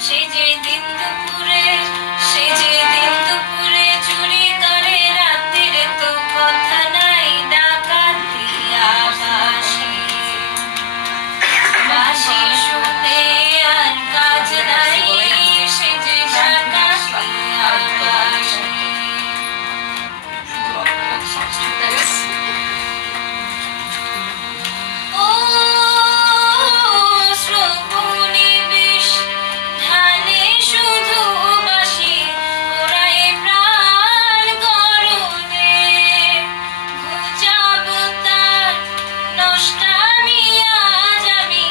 সে যে দিন দুপুরে সে যে দিন দুপুরে চুরি করে রাত্রিরে তো কথা নাই ডাকাতিয়া বাঁশি বাঁশি শুনে আর কাজ নাই সে যে ডাকাতিয়া বাঁশি ও শ্রবণে বেশ ঢালে শুধু বাঁশি ওরাই প্রাণ গরমে ঘুচাবো তার নষ্টামি আজ আমি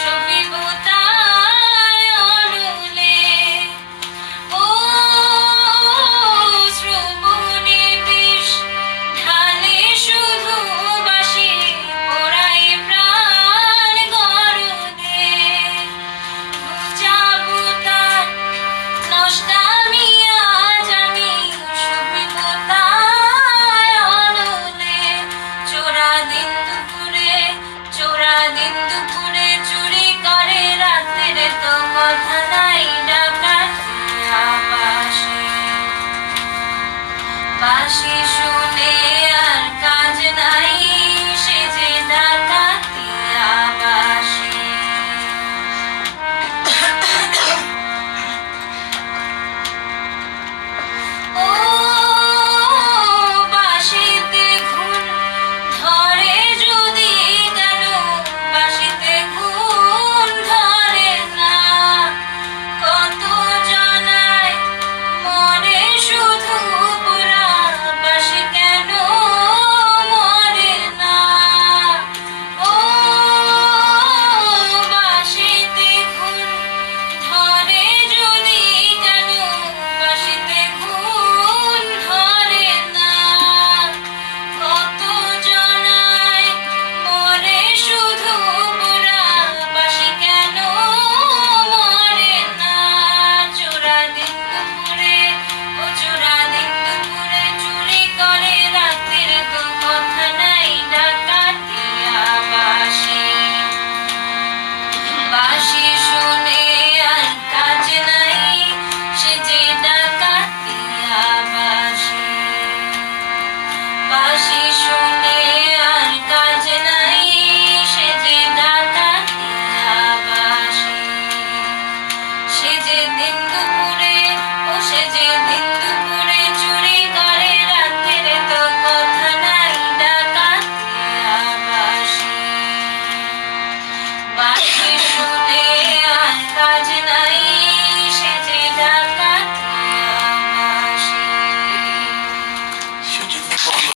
সপিব তাই অনুলে ও শ্রবণে বেশ ঢালে শুধু বাঁশি ওরাই প্রাণ গরমে ঘুচাবো তার নষ্টামি আজ আমি সপিব তাই অনুলে চোরা দিন দুপুরে চুরি করে রাত্রিরে তো কথা নাই ডাকাতিয়া বাঁশি বাঁশি শুনে আর কাজ নাই সে যে ডাকাতিয়া বাঁশি ও বাঁশিতে ঘুণ ধরে যদি কেন বাঁশিতে ঘুণ ধরে না কত জনায় মরে শুধু পুরা বাঁশি কেন মরে না ও বাঁশিতে ঘুণ ধরে যদি কেন বাঁশিতে ঘুণ ধরে না কত জনায় মরে শুধু পুরা বাঁশি কেন মরে না চোরা দিন দুপুরে চুরি করে রাত্রিরে তো কথা নাই ডাকাতিয়া বাঁশি বাঁশি শুনে আর কাজ নাই সে যে ডাকাতিয়া বাঁশি বাঁশি শুনে আর কাজ নাই সে যে ডাকাতিয়া বাঁশি সে যে দিন দুপুরে